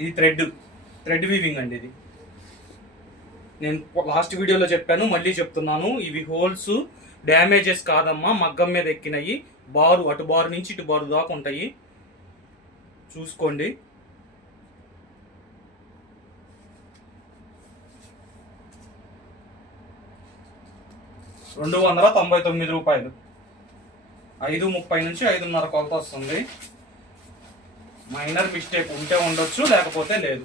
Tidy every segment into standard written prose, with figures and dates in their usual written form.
ఇది thread weaving అండి. ఇది నేను లాస్ట్ వీడియోలో చెప్పాను, మళ్ళీ చెప్తున్నాను. ఇవి హోల్స్ డ్యామేజెస్ కాదమ్మా, మగ్గం మీద ఎక్కినాయి. బారు అటు బారు నుంచి ఇటు బారు దాకా ఉంటాయి, చూసుకోండి. రూ. 299. 5:30 నుంచి 5:30 కొలత వస్తుంది. మైనర్ మిస్టేక్ ఉంటే ఉండొచ్చు, లేకపోతే లేదు.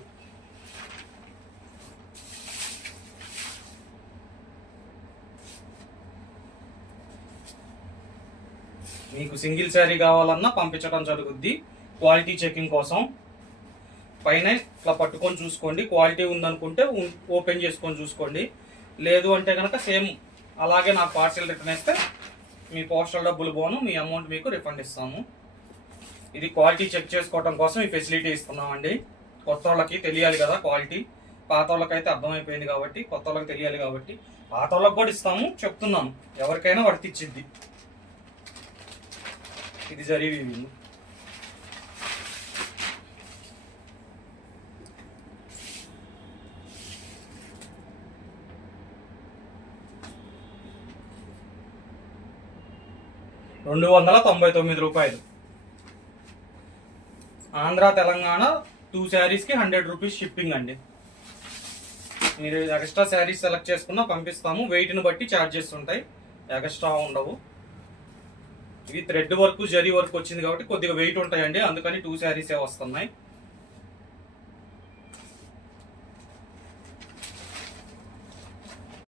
మీకు సింగిల్ శారీ కావాలన్నా పంపించడం జరుగుద్ది క్వాలిటీ చెకింగ్ కోసం. పైన ఇట్లా పట్టుకొని చూసుకోండి, క్వాలిటీ ఉందనుకుంటే ఓపెన్ చేసుకొని చూసుకోండి. లేదు అంటే కనుక సేమ్ అలాగే నాకు పార్సెల్ రిటర్న్ ఇస్తే మీ పోస్టల్ డబ్బులు పోను, మీ అమౌంట్ మీకు రిఫండ్ ఇస్తాము. ఇది క్వాలిటీ చెక్ చేసుకోవడం కోసం ఈ ఫెసిలిటీ ఇస్తున్నామండి. కొత్త వాళ్ళకి తెలియాలి కదా క్వాలిటీ. పాత వాళ్ళకైతే అర్థమైపోయింది కాబట్టి, కొత్త వాళ్ళకి తెలియాలి కాబట్టి పాత వాళ్ళకి కూడా ఇస్తాము, చెప్తున్నాము. ఎవరికైనా వర్తిచ్చిద్ది. ఇది జరిగి రూ. 299. ఆంధ్ర తెలంగాణ 2 శారీస్కి 100 రూపీస్ షిప్పింగ్ అండి. మీరు ఎక్స్ట్రా శారీస్ సెలెక్ట్ చేసుకున్నా పంపిస్తాము. వెయిట్ని బట్టి ఛార్జెస్ ఉంటాయి, ఎక్స్ట్రా ఉండవు. ఇవి థ్రెడ్ వర్క్ జరీ వర్క్ వచ్చింది కాబట్టి కొద్దిగా వెయిట్ ఉంటాయండి, అందుకని 2 శారీసే వస్తున్నాయి.